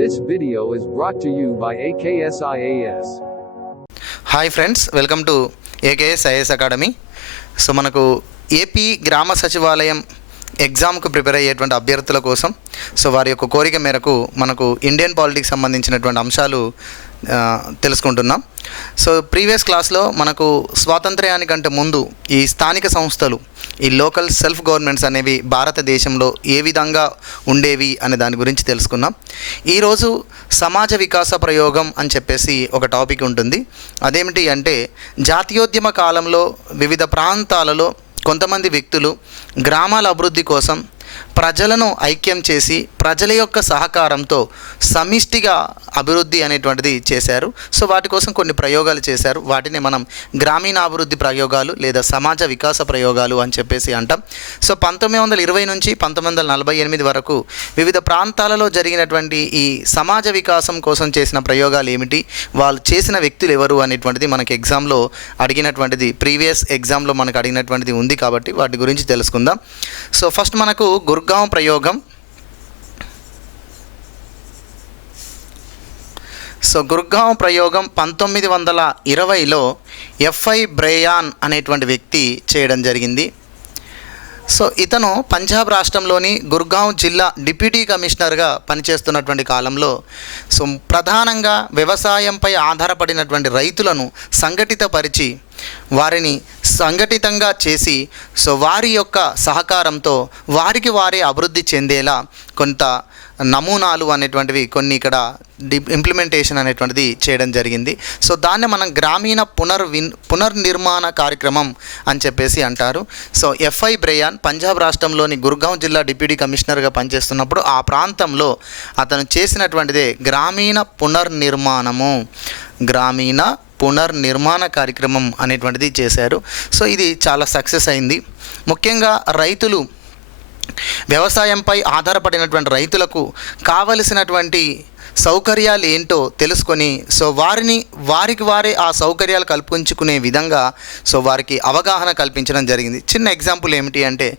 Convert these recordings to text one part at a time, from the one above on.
This video is brought to you by AKSIAS. Hi friends, welcome to AKS IAS academy. So మనకు AP గ్రామ సచివాలయం ఎగ్జామ్కు prepare అయ్యేటువంటి అభ్యర్థుల కోసం సో వారి యొక్క కోరిక మేరకు మనకు ఇండియన్ పాలిటిక్స్ సంబంధించినటువంటి అంశాలు తెలుసుకుంటున్నాం. సో ప్రీవియస్ క్లాస్లో మనకు స్వాతంత్ర్యానికంటే ముందు ఈ స్థానిక సంస్థలు, ఈ లోకల్ సెల్ఫ్ గవర్నమెంట్స్ అనేవి భారతదేశంలో ఏ విధంగా ఉండేవి అనే దాని గురించి తెలుసుకున్నాం. ఈరోజు సమాజ వికాస ప్రయోగం అని చెప్పేసి ఒక టాపిక్ ఉంటుంది. అదేమిటి అంటే, జాతీయోద్యమ కాలంలో వివిధ ప్రాంతాలలో కొంతమంది వ్యక్తులు గ్రామాల అభివృద్ధి కోసం ప్రజలను ఐక్యం చేసి ప్రజల యొక్క సహకారంతో సమిష్టిగా అభివృద్ధి అనేటువంటిది చేశారు. సో వాటి కోసం కొన్ని ప్రయోగాలు చేశారు. వాటిని మనం గ్రామీణాభివృద్ధి ప్రయోగాలు లేదా సమాజ వికాస ప్రయోగాలు అని చెప్పేసి అంటాం. సో 1920 నుంచి 1948 వరకు వివిధ ప్రాంతాలలో జరిగినటువంటి ఈ సమాజ వికాసం కోసం చేసిన ప్రయోగాలు ఏమిటి, వాళ్ళు చేసిన వ్యక్తులు ఎవరు అనేటువంటిది మనకి ఎగ్జామ్లో అడిగినటువంటిది, ప్రీవియస్ ఎగ్జామ్లో మనకు అడిగినటువంటిది ఉంది కాబట్టి వాటి గురించి తెలుసుకుందాం. సో ఫస్ట్ మనకు గుర్గావ్ ప్రయోగం. సో గుర్గావ్ ప్రయోగం 1920లో ఎఫ్ఐ బ్రేయాన్ అనేటువంటి వ్యక్తి చేయడం జరిగింది. సో ఇతను పంజాబ్ రాష్ట్రంలోని గుర్గావ్ జిల్లా డిప్యూటీ కమిషనర్గా పనిచేస్తున్నటువంటి కాలంలో సో ప్రధానంగా వ్యవసాయంపై ఆధారపడినటువంటి రైతులను సంఘటితపరిచి వారిని సంఘటితంగా చేసి సో వారి యొక్క సహకారంతో వారికి వారే అభివృద్ధి చెందేలా కొంత నమూనాలు అనేటువంటివి కొన్ని ఇక్కడ ఇంప్లిమెంటేషన్ అనేటువంటిది చేయడం జరిగింది. సో దాన్ని మనం గ్రామీణ పునర్నిర్మాణ కార్యక్రమం అని చెప్పేసి అంటారు. సో ఎఫ్ఐ బ్రేయాన్ పంజాబ్ రాష్ట్రంలోని గుర్గావ్ జిల్లా డిప్యూటీ కమిషనర్గా పనిచేస్తున్నప్పుడు ఆ ప్రాంతంలో అతను చేసినటువంటిదే గ్రామీణ పునర్నిర్మాణ కార్యక్రమం అనేటువంటిది చేశారు. సో ఇది చాలా సక్సెస్ అయింది. ముఖ్యంగా రైతులు, వ్యవసాయంపై ఆధారపడినటువంటి రైతులకు కావలసినటువంటి సౌకర్యాలు ఏంటో తెలుసుకొని సో వారికి వారే ఆ సౌకర్యాలు కల్పించుకునే విధంగా సో వారికి అవగాహన కల్పించడం జరిగింది. చిన్న ఎగ్జాంపుల్ ఏమిటి అంటే,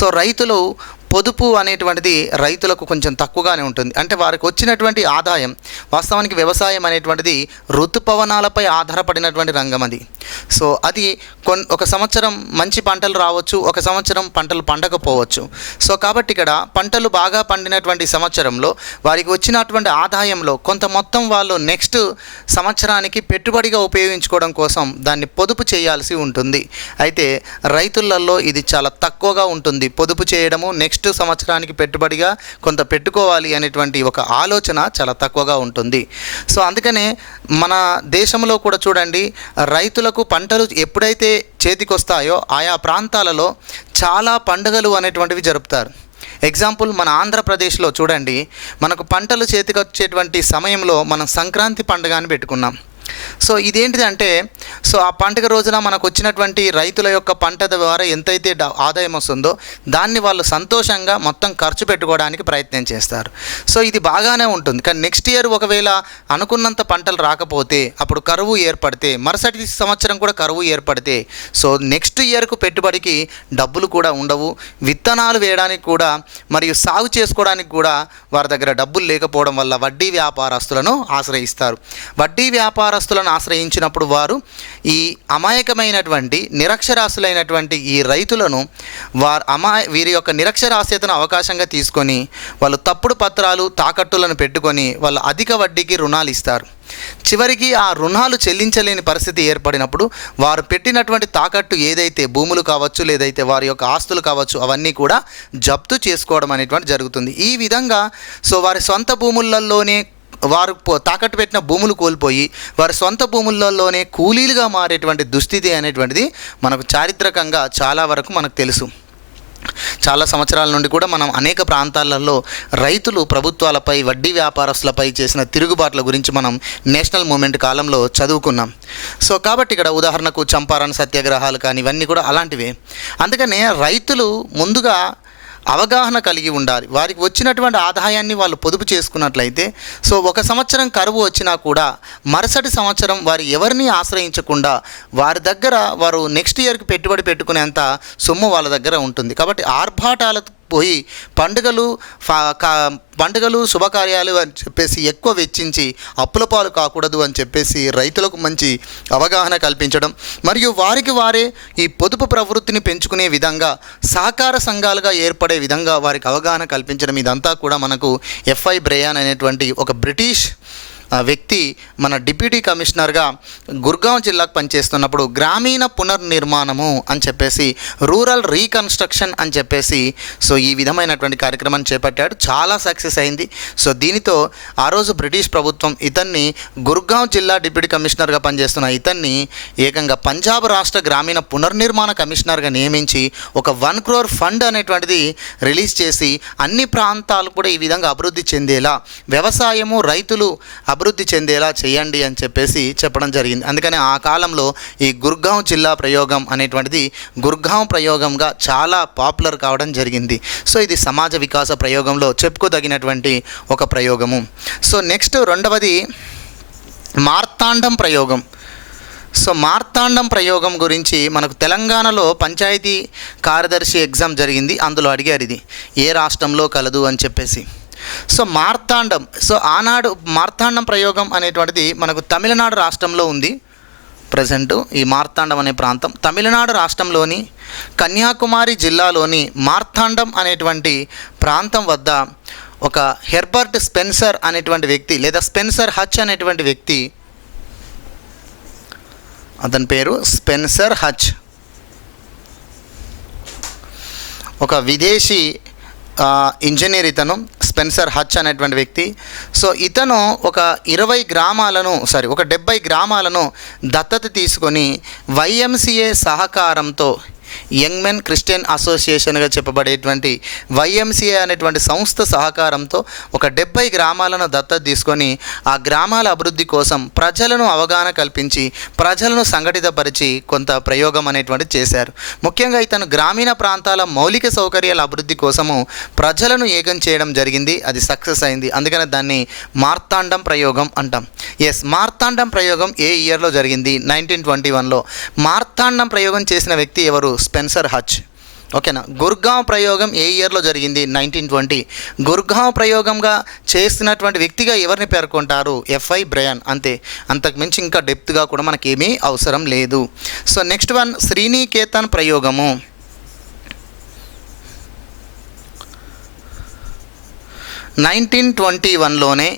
సో రైతులు పొదుపు అనేటువంటిది రైతులకు కొంచెం తక్కువగానే ఉంటుంది. అంటే వారికి వచ్చినటువంటి ఆదాయం, వాస్తవానికి వ్యవసాయం అనేటువంటిది ఋతుపవనాలపై ఆధారపడినటువంటి రంగం అది. సో అది ఒక సంవత్సరం మంచి పంటలు రావచ్చు, ఒక సంవత్సరం పంటలు పండకపోవచ్చు. సో కాబట్టి ఇక్కడ పంటలు బాగా పండినటువంటి సంవత్సరంలో వారికి వచ్చినటువంటి ఆదాయంలో కొంత మొత్తం వాళ్ళు నెక్స్ట్ సంవత్సరానికి పెట్టుబడిగా ఉపయోగించుకోవడం కోసం దాన్ని పొదుపు చేయాల్సి ఉంటుంది. అయితే రైతులలో ఇది చాలా తక్కువగా ఉంటుంది. పొదుపు చేయడము, నెక్స్ట్ సంవత్సరానికి పెట్టుబడిగా కొంత పెట్టుకోవాలి అనేటువంటి ఒక ఆలోచన చాలా తక్కువగా ఉంటుంది. సో అందుకనే మన దేశంలో కూడా చూడండి, రైతులకు పంటలు ఎప్పుడైతే చేతికొస్తాయో ఆయా ప్రాంతాలలో చాలా పండుగలు అనేటువంటివి జరుపుతారు. ఎగ్జాంపుల్, మన ఆంధ్రప్రదేశ్లో చూడండి, మనకు పంటలు చేతికొచ్చేటువంటి సమయంలో మనం సంక్రాంతి పండుగ అని పెట్టుకున్నాం. సో ఇదేంటిది అంటే, సో ఆ పండుగ రోజున మనకు వచ్చినటువంటి రైతుల యొక్క పంట ద్వారా ఎంతైతే ఆదాయం వస్తుందో దాన్ని వాళ్ళు సంతోషంగా మొత్తం ఖర్చు పెట్టుకోవడానికి ప్రయత్నం చేస్తారు. సో ఇది బాగానే ఉంటుంది. కానీ నెక్స్ట్ ఇయర్ ఒకవేళ అనుకున్నంత పంటలు రాకపోతే, అప్పుడు కరువు ఏర్పడితే, మరుసటి సంవత్సరం కూడా కరువు ఏర్పడితే సో నెక్స్ట్ ఇయర్కు పెట్టుబడికి డబ్బులు కూడా ఉండవు. విత్తనాలు వేయడానికి కూడా మరియు సాగు చేసుకోవడానికి కూడా వారి దగ్గర డబ్బులు లేకపోవడం వల్ల వడ్డీ వ్యాపారస్తులను ఆశ్రయిస్తారు. వడ్డీ వ్యాపారస్తులను ఆశ్రయించినప్పుడు వారు ఈ అమాయకమైనటువంటి నిరక్షరాస్యులైనటువంటి ఈ రైతులను వీరి యొక్క నిరక్షరాస్యతను అవకాశంగా తీసుకొని వాళ్ళు తప్పుడు పత్రాలు, తాకట్టులను పెట్టుకొని వాళ్ళు అధిక వడ్డీకి రుణాలు ఇస్తారు. చివరికి ఆ రుణాలు చెల్లించలేని పరిస్థితి ఏర్పడినప్పుడు వారు పెట్టినటువంటి తాకట్టు ఏదైతే భూములు కావచ్చు, లేదైతే వారి యొక్క ఆస్తులు కావచ్చు, అవన్నీ కూడా జప్తు చేసుకోవడం అనేటువంటి జరుగుతుంది. ఈ విధంగా సో వారి సొంత భూములలోనే వారు తాకట్టు పెట్టిన భూములు కోల్పోయి వారి సొంత భూములలోనే కూలీలుగా మారేటువంటి దుస్థితి అనేటువంటిది మనకు చారిత్రకంగా చాలా వరకు మనకు తెలుసు. చాలా సంవత్సరాల నుండి కూడా మనం అనేక ప్రాంతాలలో రైతులు ప్రభుత్వాలపై, వడ్డీ వ్యాపారస్తులపై చేసిన తిరుగుబాట్ల గురించి మనం నేషనల్ మూమెంట్ కాలంలో చదువుకున్నాం. సో కాబట్టి ఇక్కడ ఉదాహరణకు చంపారన్ సత్యాగ్రహాలు కానీ ఇవన్నీ కూడా అలాంటివే. అందుకనే రైతులు ముందుగా అవగాహన కలిగి ఉండాలి. వారికి వచ్చినటువంటి ఆదాయాన్ని వాళ్ళు పొదుపు చేసుకున్నట్లయితే సో ఒక సంవత్సరం కరువు వచ్చినా కూడా మరుసటి సంవత్సరం వారు ఎవరిని ఆశ్రయించకుండా వారి దగ్గర వారు నెక్స్ట్ ఇయర్కి పెట్టుబడి పెట్టుకునేంత సొమ్ము వాళ్ళ దగ్గర ఉంటుంది. కాబట్టి ఆర్భాటాలకు పోయి పండుగలు శుభకార్యాలు అని చెప్పేసి ఎక్కువ వెచ్చించి అప్పుల పాలు కాకూడదు అని చెప్పేసి రైతులకు మంచి అవగాహన కల్పించడం, మరియు వారికి వారే ఈ పొదుపు ప్రవృత్తిని పెంచుకునే విధంగా సహకార సంఘాలుగా ఏర్పడే విధంగా వారికి అవగాహన కల్పించడం, ఇదంతా కూడా మనకు ఎఫ్ఐ బ్రయాన్ అనేటువంటి ఒక బ్రిటిష్ వ్యక్తి మన డిప్యూటీ కమిషనర్గా గుర్గాం జిల్లాకు పనిచేస్తున్నప్పుడు గ్రామీణ పునర్నిర్మాణము అని చెప్పేసి, రూరల్ రీకన్స్ట్రక్షన్ అని చెప్పేసి సో ఈ విధమైనటువంటి కార్యక్రమాన్ని చేపట్టాడు. చాలా సక్సెస్ అయింది. సో దీనితో ఆ రోజు బ్రిటిష్ ప్రభుత్వం ఇతన్ని గుర్గాం జిల్లా డిప్యూటీ కమిషనర్గా పనిచేస్తున్న ఇతన్ని ఏకంగా పంజాబ్ రాష్ట్ర గ్రామీణ పునర్నిర్మాణ కమిషనర్గా నియమించి ఒక 1 crore ఫండ్ అనేటువంటిది రిలీజ్ చేసి అన్ని ప్రాంతాలు కూడా ఈ విధంగా అభివృద్ధి చెందేలా, వ్యవసాయము రైతులు అభివృద్ధి చెందేలా చేయండి అని చెప్పేసి చెప్పడం జరిగింది. అందుకని ఆ కాలంలో ఈ గుర్గాం జిల్లా ప్రయోగం అనేటువంటిది గుర్గాం ప్రయోగంగా చాలా పాపులర్ కావడం జరిగింది. సో ఇది సమాజ వికాస ప్రయోగంలో చెప్పుకోదగినటువంటి ఒక ప్రయోగము. సో నెక్స్ట్ రెండవది మార్తాండం ప్రయోగం. సో మార్తాండం ప్రయోగం గురించి మనకు తెలంగాణలో పంచాయతీ కార్యదర్శి ఎగ్జామ్ జరిగింది. అందులో అడిగారు ఇది ఏ రాష్ట్రంలో కలదు అని చెప్పేసి. సో మార్తాండం, సో ఆనాడు మార్తాండం ప్రయోగం అనేటువంటిది మనకు తమిళనాడు రాష్ట్రంలో ఉంది. ప్రజెంటు ఈ మార్తాండం అనే ప్రాంతం తమిళనాడు రాష్ట్రంలోని కన్యాకుమారి జిల్లాలోని మార్తాండం అనేటువంటి ప్రాంతం వద్ద ఒక హెర్బర్ట్ స్పెన్సర్ అనేటువంటి వ్యక్తి లేదా స్పెన్సర్ హచ్ అనేటువంటి వ్యక్తి, అతని పేరు స్పెన్సర్ హచ్, ఒక విదేశీ ఇంజనీర్ ఇతను స్పెన్సర్ హచ్ అనేటువంటి వ్యక్తి. సో ఇతను ఒక 70 గ్రామాలను దత్తత తీసుకొని YMCA సహకారంతో యంగ్ మెన్ క్రిస్టియన్ అసోసియేషన్గా చెప్పబడేటువంటి YMCA అనేటువంటి సంస్థ సహకారంతో ఒక 70 గ్రామాలను దత్తత తీసుకొని ఆ గ్రామాల అభివృద్ధి కోసం ప్రజలను అవగాహన కల్పించి ప్రజలను సంఘటితపరిచి కొంత ప్రయోగం అనేటువంటిది చేశారు. ముఖ్యంగా ఇతను గ్రామీణ ప్రాంతాల మౌలిక సౌకర్యాల అభివృద్ధి కోసము ప్రజలను ఏకం చేయడం జరిగింది. అది సక్సెస్ అయింది. అందుకని దాన్ని మార్తాండం ప్రయోగం అంటాం. ఎస్, మార్తాండం ప్రయోగం ఏ ఇయర్లో జరిగింది? 1921లో. మార్తాండం ప్రయోగం చేసిన వ్యక్తి ఎవరు? స్పెన్సర్ హచ్. ఓకేనా. గుర్గాం ప్రయోగం ఏ ఇయర్లో జరిగింది? 1920. గుర్గాం ప్రయోగంగా చేస్తున్నటువంటి వ్యక్తిగా ఎవరిని పేర్కొంటారు? FI Bryan. అంతే, అంతకుమించి ఇంకా డెప్త్గా కూడా మనకేమీ అవసరం లేదు. సో నెక్స్ట్ వన్ శ్రీనికేతన్ ప్రయోగము. 1921లోనే.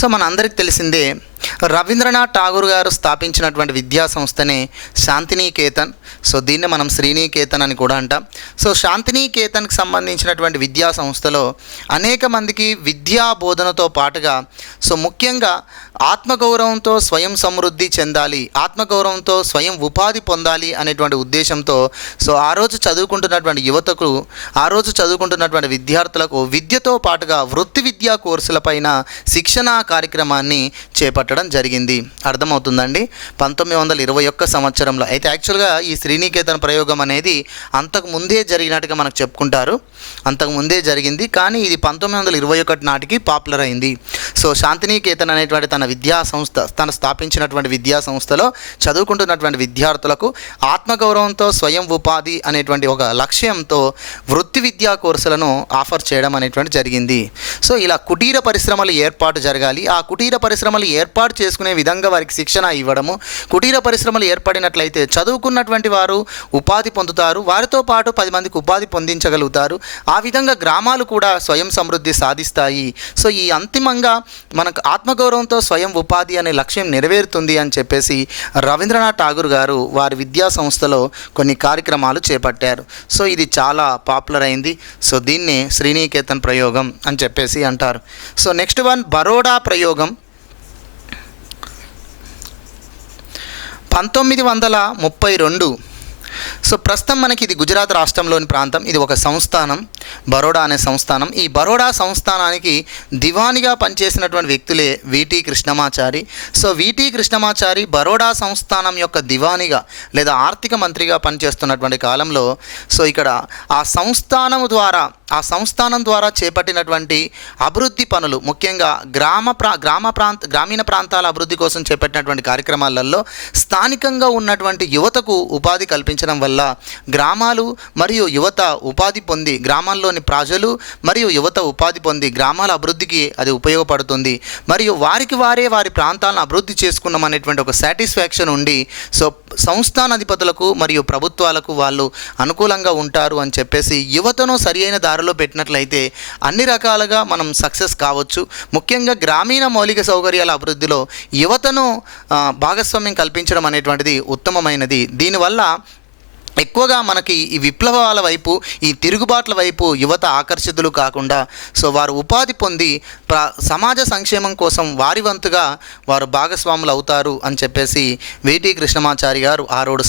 సో మన అందరికి తెలిసిందే రవీంద్రనాథ్ ఠాగూర్ గారు స్థాపించినటువంటి విద్యా సంస్థనే శాంతినికేతన్. సో దీన్ని మనం శ్రీనికేతన్ అని కూడా అంటాం. సో శాంతినికేతన్కి సంబంధించినటువంటి విద్యా సంస్థలో అనేక మందికి విద్యా బోధనతో పాటుగా సో ముఖ్యంగా ఆత్మగౌరవంతో స్వయం సమృద్ధి చెందాలి, ఆత్మగౌరవంతో స్వయం ఉపాధి పొందాలి అనేటువంటి ఉద్దేశంతో సో ఆ రోజు చదువుకుంటున్నటువంటి యువతకు, ఆ రోజు చదువుకుంటున్నటువంటి విద్యార్థులకు విద్యతో పాటుగా వృత్తి విద్యా కోర్సులపైన శిక్షణా కార్యక్రమాన్ని చేపట్టడం జరిగింది. అర్థమవుతుందండి. 1921 సంవత్సరంలో అయితే యాక్చువల్గా ఈ శ్రీనికేతన్ ప్రయోగం అనేది అంతకు ముందే జరిగినట్టుగా మనకు చెప్పుకుంటారు. అంతకు ముందే జరిగింది, కానీ ఇది 1921 నాటికి పాపులర్ అయింది. సో శాంతినికేతన్ అనేటువంటి తన విద్యా సంస్థ, తను స్థాపించినటువంటి విద్యా సంస్థలో చదువుకుంటున్నటువంటి విద్యార్థులకు ఆత్మగౌరవంతో స్వయం ఉపాధి అనేటువంటి ఒక లక్ష్యంతో వృత్తి విద్యా కోర్సులను ఆఫర్ చేయడం అనేటువంటి జరిగింది. సో ఇలా కుటీర పరిశ్రమలు ఏర్పాటు జరగాలి, ఆ కుటీర పరిశ్రమలు ఏర్పాటు చేసుకునే విధంగా వారికి శిక్షణ ఇవ్వడము. కుటీర పరిశ్రమలు ఏర్పడినట్లయితే చదువుకున్నటువంటి వారు ఉపాధి పొందుతారు, వారితో పాటు 10 మందికి ఉపాధి పొందించగలుగుతారు. ఆ విధంగా గ్రామాలు కూడా స్వయం సమృద్ధి సాధిస్తాయి. సో ఈ అంతిమంగా మనకు ఆత్మగౌరవంతో స్వయం ఉపాధి అనే లక్ష్యం నెరవేరుతుంది అని చెప్పేసి రవీంద్రనాథ్ ఠాగూర్ గారు వారి విద్యా సంస్థలో కొన్ని కార్యక్రమాలు చేపట్టారు. సో ఇది చాలా పాపులర్ అయింది. సో దీన్ని శ్రీనికేతన్ ప్రయోగం అని చెప్పేసి అంటారు. సో నెక్స్ట్ వన్ బరోడా ప్రయోగం. 1932. సో ప్రస్తుతం మనకి ఇది గుజరాత్ రాష్ట్రంలోని ప్రాంతం. ఇది ఒక సంస్థానం, బరోడా అనే సంస్థానం. ఈ బరోడా సంస్థానానికి దివానిగా పనిచేసినటువంటి వ్యక్తులే విటి కృష్ణమాచారి. సో విటి కృష్ణమాచారి బరోడా సంస్థానం యొక్క దివానిగా లేదా ఆర్థిక మంత్రిగా పనిచేస్తున్నటువంటి కాలంలో సో ఇక్కడ ఆ సంస్థానం ద్వారా ఆ సంస్థానం ద్వారా చేపట్టినటువంటి అభివృద్ధి పనులు, ముఖ్యంగా గ్రామీణ ప్రాంతాల అభివృద్ధి కోసం చేపట్టినటువంటి కార్యక్రమాలలో స్థానికంగా ఉన్నటువంటి యువతకు ఉపాధి కల్పించడం వల్ల గ్రామాలు మరియు యువత ఉపాధి పొంది, గ్రామాల్లోని ప్రజలు మరియు యువత ఉపాధి పొంది గ్రామాల అభివృద్ధికి అది ఉపయోగపడుతుంది. మరియు వారి ప్రాంతాలను అభివృద్ధి చేసుకున్నాం అనేటువంటి ఒక సాటిస్ఫాక్షన్ ఉండి, సో సంస్థానాధిపతులకు మరియు ప్రభుత్వాలకు వాళ్ళు అనుకూలంగా ఉంటారు అని చెప్పేసి యువతను సరి అయిన దారిలో పెట్టినట్లయితే అన్ని రకాలుగా మనం సక్సెస్ కావచ్చు. ముఖ్యంగా గ్రామీణ మౌలిక సౌకర్యాల అభివృద్ధిలో యువతను భాగస్వామ్యం కల్పించడం అనేటువంటిది ఉత్తమమైనది. దీనివల్ల ఎక్కువగా మనకి ఈ విప్లవాల వైపు, ఈ తిరుగుబాట్ల వైపు యువత ఆకర్షితులు కాకుండా సో వారు ఉపాధి పొంది సమాజ సంక్షేమం కోసం వారి వంతుగా వారు భాగస్వాములు అవుతారు అని చెప్పేసి వేటి కృష్ణమాచారి గారు ఆరోడు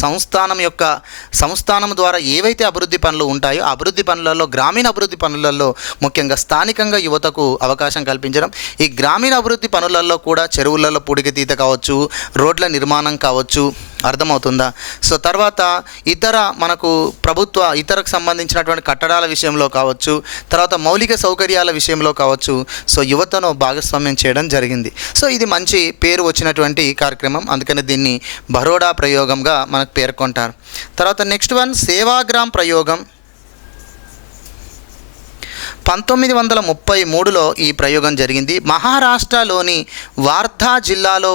సంస్థానం ద్వారా ఏవైతే అభివృద్ధి పనులు ఉంటాయో ఆ అభివృద్ధి పనులలో, గ్రామీణ అభివృద్ధి పనులలో ముఖ్యంగా స్థానికంగా యువతకు అవకాశం కల్పించడం, ఈ గ్రామీణ అభివృద్ధి పనులలో కూడా చెరువులలో పూడికతీత కావచ్చు, రోడ్ల నిర్మాణం కావచ్చు, అర్థమవుతుందా? సో తర్వాత మనకు ఇతరకు సంబంధించినటువంటి కట్టడాల విషయంలో కావచ్చు, తర్వాత మౌలిక సౌకర్యాల విషయంలో కావచ్చు, సో యువతను భాగస్వామ్యం చేయడం జరిగింది. సో ఇది మంచి పేరు వచ్చినటువంటి కార్యక్రమం, అందుకని దీన్ని బరోడా ప్రయోగంగా మనకు పేర్కొంటారు. తర్వాత నెక్స్ట్ వన్ సేవాగ్రామ్ ప్రయోగం. 1933లో ఈ ప్రయోగం జరిగింది. మహారాష్ట్రలోని వార్ధా జిల్లాలో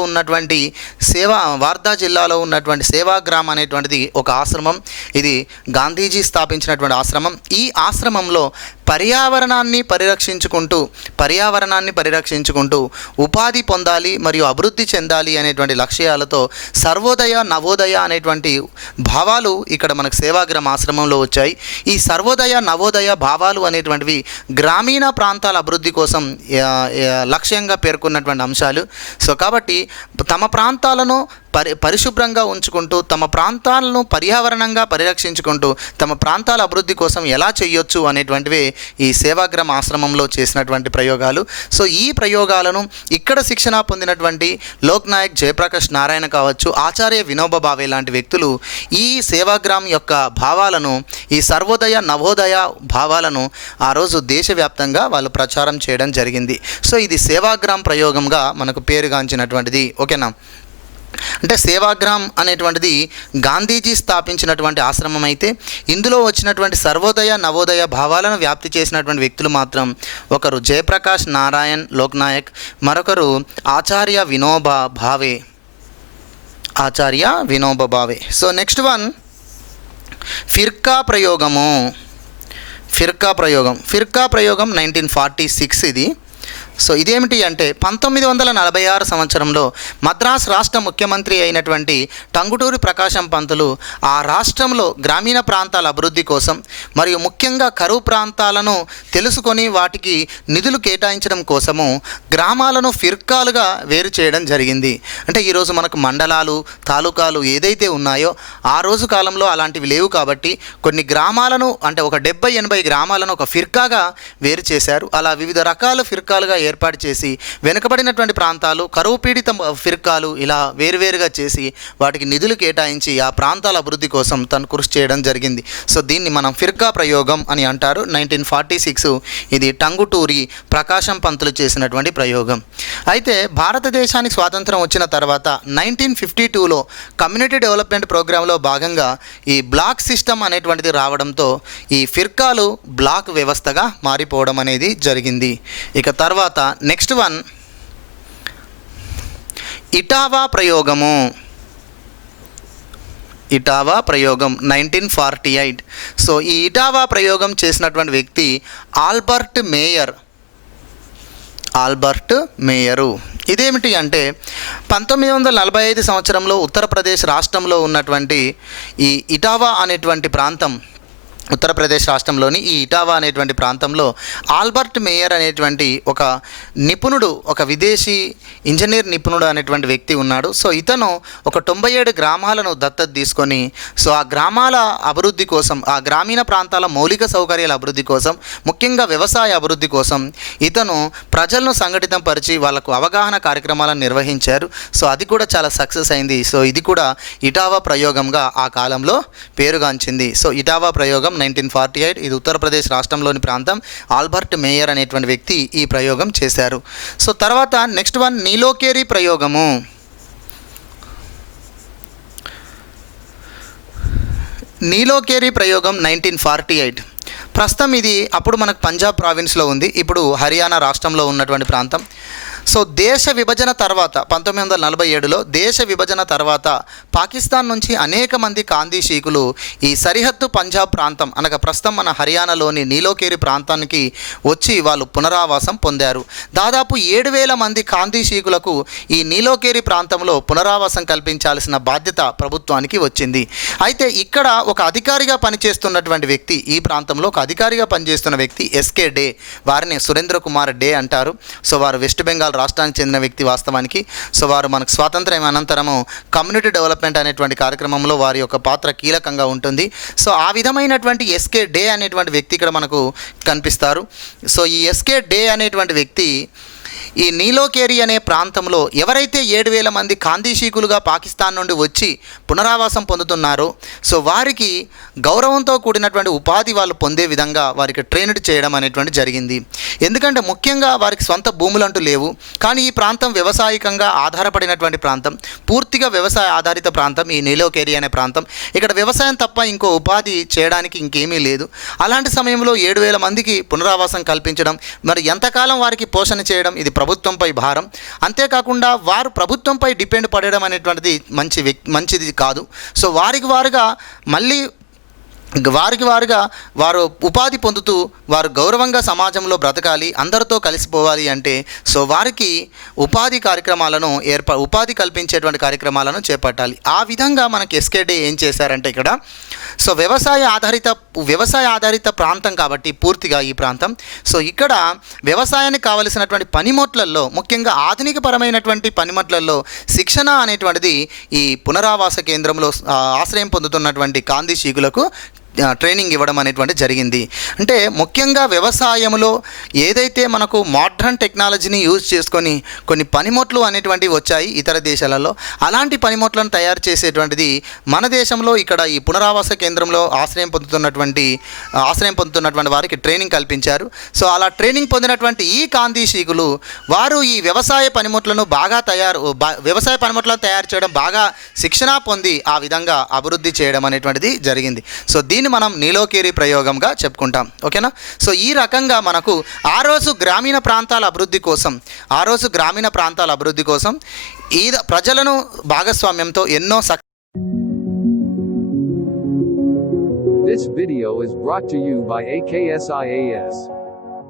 ఉన్నటువంటి సేవాగ్రామ్ అనేటువంటిది ఒక ఆశ్రమం. ఇది గాంధీజీ స్థాపించినటువంటి ఆశ్రమం. ఈ ఆశ్రమంలో పర్యావరణాన్ని పరిరక్షించుకుంటూ ఉపాధి పొందాలి మరియు అభివృద్ధి చెందాలి అనేటువంటి లక్ష్యాలతో సర్వోదయ, నవోదయ అనేటువంటి భావాలు ఇక్కడ మనకు సేవాగ్రామ ఆశ్రమంలో వచ్చాయి. ఈ సర్వోదయ, నవోదయ భావాలు అనేటువంటివి గ్రామీణ ప్రాంతాల అభివృద్ధి కోసం లక్ష్యంగా పేర్కొన్నటువంటి అంశాలు. సో కాబట్టి తమ ప్రాంతాలను పరిశుభ్రంగా ఉంచుకుంటూ, తమ ప్రాంతాలను పర్యావరణంగా పరిరక్షించుకుంటూ తమ ప్రాంతాల అభివృద్ధి కోసం ఎలా చేయొచ్చు అనేటువంటివి ఈ సేవాగ్రామ ఆశ్రమంలో చేసినటువంటి ప్రయోగాలు. సో ఈ ప్రయోగాలను ఇక్కడ శిక్షణ పొందినటువంటి లోక్ నాయక్ జయప్రకాష్ నారాయణ కావచ్చు, ఆచార్య వినోబా భావే లాంటి వ్యక్తులు ఈ సేవాగ్రామ్ యొక్క భావాలను, ఈ సర్వోదయ, నవోదయ భావాలను ఆ రోజు దేశవ్యాప్తంగా వాళ్ళు ప్రచారం చేయడం జరిగింది. సో ఇది సేవాగ్రామ్ ప్రయోగంగా మనకు పేరుగాంచినటువంటిది. ఓకేనా? అంటే సేవాగ్రామ్ అనేటువంటిది గాంధీజీ స్థాపించినటువంటి ఆశ్రమం అయితే, ఇందులో వచ్చినటువంటి సర్వోదయ, నవోదయ భావాలను వ్యాప్తి చేసినటువంటి వ్యక్తులు మాత్రం ఒకరు జయప్రకాష్ నారాయణ్ లోక్ నాయక్, మరొకరు Acharya Vinoba Bhave. So next one Firka ప్రయోగం 1946 ఇది. సో ఇదేమిటి అంటే 1946 సంవత్సరంలో మద్రాస్ రాష్ట్ర ముఖ్యమంత్రి అయినటువంటి టంగుటూరి ప్రకాశం పంతులు ఆ రాష్ట్రంలో గ్రామీణ ప్రాంతాల అభివృద్ధి కోసం మరియు ముఖ్యంగా కరువు ప్రాంతాలను తెలుసుకొని వాటికి నిధులు కేటాయించడం కోసము గ్రామాలను ఫిర్కాలుగా వేరు చేయడం జరిగింది. అంటే ఈరోజు మనకు మండలాలు, తాలూకాలు ఏదైతే ఉన్నాయో ఆ రోజు కాలంలో అలాంటివి లేవు కాబట్టి కొన్ని గ్రామాలను, అంటే ఒక 70-80 గ్రామాలను ఒక ఫిర్కాగా వేరు చేశారు. అలా వివిధ రకాల ఫిర్కాలుగా ఏర్పాటు చేసి వెనుకబడినటువంటి ప్రాంతాలు, కరువు పీడిత ఫిర్కాలు ఇలా వేరువేరుగా చేసి వాటికి నిధులు కేటాయించి ఆ ప్రాంతాల అభివృద్ధి కోసం తను కృషి చేయడం జరిగింది. సో దీన్ని మనం ఫిర్కా ప్రయోగం అని అంటారు. 1946 ఇది టంగుటూరి ప్రకాశం పంతులు చేసినటువంటి ప్రయోగం. అయితే భారతదేశానికి స్వాతంత్రం వచ్చిన తర్వాత 1952లో కమ్యూనిటీ డెవలప్మెంట్ ప్రోగ్రాంలో భాగంగా ఈ బ్లాక్ సిస్టమ్ అనేటువంటిది రావడంతో ఈ ఫిర్కాలు బ్లాక్ వ్యవస్థగా మారిపోవడం అనేది జరిగింది. ఇక తర్వాత నెక్స్ట్ వన్ ఇటావా ప్రయోగం 1948. సో ఈ ఇటావా ప్రయోగం చేసినటువంటి వ్యక్తి ఆల్బర్ట్ మేయరు. ఇదేమిటి అంటే 1945 సంవత్సరంలో ఉత్తరప్రదేశ్ రాష్ట్రంలో ఉన్నటువంటి ఈ ఇటావా అనేటువంటి ప్రాంతం, ఉత్తరప్రదేశ్ రాష్ట్రంలోని ఈ ఇటావా అనేటువంటి ప్రాంతంలో ఆల్బర్ట్ మేయర్ అనేటువంటి ఒక నిపుణుడు, ఒక విదేశీ ఇంజనీర్ నిపుణుడు అనేటువంటి వ్యక్తి ఉన్నాడు. సో ఇతను ఒక 97 గ్రామాలను దత్తత తీసుకొని సో ఆ గ్రామాల అభివృద్ధి కోసం, ఆ గ్రామీణ ప్రాంతాల మౌలిక సౌకర్యాల అభివృద్ధి కోసం, ముఖ్యంగా వ్యవసాయ అభివృద్ధి కోసం ఇతను ప్రజలను సంఘటితం పరిచి వాళ్లకు అవగాహన కార్యక్రమాలను నిర్వహించారు. సో అది కూడా చాలా సక్సెస్ అయింది. సో ఇది కూడా ఇటావా ప్రయోగంగా ఆ కాలంలో పేరుగాంచింది. సో ఇటావా ప్రయోగం ప్రాంతం 1948. ఇది ఉత్తరప్రదేశ్ రాష్ట్రంలోని ప్రాంతం. ఆల్బర్ట్ మేయర్ అనేటువంటి వ్యక్తి ఈ ప్రయోగం చేశారు. సో తర్వాత నెక్స్ట్ వన్ నీలోకేరి ప్రయోగము. నీలోకేరి ప్రయోగం 1948. ప్రస్తుతం ఇది అప్పుడు మనకు పంజాబ్ ప్రావిన్స్లో ఉంది, ఇప్పుడు హర్యానా రాష్ట్రంలో ఉన్నటువంటి ప్రాంతం. సో దేశ విభజన తర్వాత 1947లో దేశ విభజన తర్వాత పాకిస్తాన్ నుంచి అనేక మంది కాందీ షీకులు ఈ సరిహద్దు పంజాబ్ ప్రాంతం అనగా ప్రస్తుతం మన హర్యానాలోని నీలోకేరి ప్రాంతానికి వచ్చి వాళ్ళు పునరావాసం పొందారు. దాదాపు 7,000 మంది కాందీ షీకులకు ఈ నీలోకేరి ప్రాంతంలో పునరావాసం కల్పించాల్సిన బాధ్యత ప్రభుత్వానికి వచ్చింది. అయితే ఇక్కడ ఒక అధికారిగా పనిచేస్తున్నటువంటి వ్యక్తి, ఈ ప్రాంతంలో ఒక అధికారిగా పనిచేస్తున్న వ్యక్తి ఎస్కే డే, వారిని సురేంద్ర కుమార్ డే అంటారు. సో వారు వెస్ట్ బెంగాల్ రాష్ట్రానికి చెందిన వ్యక్తి వాస్తవానికి. సో వారు మనకు స్వాతంత్ర్యం అనంతరము కమ్యూనిటీ డెవలప్మెంట్ అనేటువంటి కార్యక్రమంలో వారి యొక్క పాత్ర కీలకంగా ఉంటుంది. సో ఆ విధమైనటువంటి ఎస్కే డే అనేటువంటి వ్యక్తి ఇక్కడ మనకు కనిపిస్తారు. సో ఈ ఎస్కే డే అనేటువంటి వ్యక్తి ఈ నీలోకేరి అనే ప్రాంతంలో ఎవరైతే 7,000 మంది కాందీ షీకులుగా పాకిస్తాన్ నుండి వచ్చి పునరావాసం పొందుతున్నారో సో వారికి గౌరవంతో కూడినటువంటి ఉపాధి వాళ్ళు పొందే విధంగా వారికి ట్రైన్డ్ చేయడం అనేటువంటి జరిగింది. ఎందుకంటే ముఖ్యంగా వారికి సొంత భూములంటూ లేవు, కానీ ఈ ప్రాంతం వ్యవసాయకంగా ఆధారపడినటువంటి ప్రాంతం, పూర్తిగా వ్యవసాయ ఆధారిత ప్రాంతం ఈ నీలోకేరి అనే ప్రాంతం. ఇక్కడ వ్యవసాయం తప్ప ఇంకో ఉపాధి చేయడానికి ఇంకేమీ లేదు. అలాంటి సమయంలో 7,000 మందికి పునరావాసం కల్పించడం, మరి ఎంతకాలం వారికి పోషణ చేయడం, ఇది ప్రభుత్వంపై భారం. అంతేకాకుండా వారు ప్రభుత్వంపై డిపెండ్ పడడం అనేటువంటిది మంచిది కాదు. సో వారికి వారుగా వారు ఉపాధి పొందుతూ వారు గౌరవంగా సమాజంలో బ్రతకాలి, అందరితో కలిసిపోవాలి అంటే సో వారికి ఉపాధి కల్పించేటువంటి కార్యక్రమాలను చేపట్టాలి. ఆ విధంగా మనకి ఎస్కేడే ఏం చేశారంటే ఇక్కడ సో వ్యవసాయ ఆధారిత ప్రాంతం కాబట్టి పూర్తిగా ఈ ప్రాంతం. సో ఇక్కడ వ్యవసాయానికి కావలసినటువంటి పనిముట్లలో, ముఖ్యంగా ఆధునికపరమైనటువంటి పనిముట్లలో శిక్షణ అనేటువంటిది ఈ పునరావాస కేంద్రంలో ఆశ్రయం పొందుతున్నటువంటి కాందీ షీకులకు ట్రైనింగ్ ఇవ్వడం అనేటువంటి జరిగింది. అంటే ముఖ్యంగా వ్యవసాయంలో ఏదైతే మనకు మోడ్రన్ టెక్నాలజీని యూజ్ చేసుకొని కొన్ని పనిముట్లు అనేటువంటివి వచ్చాయి ఇతర దేశాలలో, అలాంటి పనిముట్లను తయారు చేసేటువంటిది మన దేశంలో ఇక్కడ ఈ పునరావాస కేంద్రంలో ఆశ్రయం పొందుతున్నటువంటి వారికి ట్రైనింగ్ కల్పించారు. సో అలా ట్రైనింగ్ పొందినటువంటి ఈ కాందీ షీకులు వారు ఈ వ్యవసాయ పనిముట్లను తయారు చేయడం బాగా శిక్షణ పొంది ఆ విధంగా అభివృద్ధి చేయడం అనేటువంటిది జరిగింది. సో దీన్ని మనం నీలోకేరి ప్రయోగంగా చెప్పుకుంటాం. ఓకేనా? సో ఈ రకంగా మనకు ఆ రోజు గ్రామీణ ప్రాంతాల అభివృద్ధి కోసం ఈ ప్రజలను భాగస్వామ్యంతో ఎన్నో This video is brought to you by AKSIAS.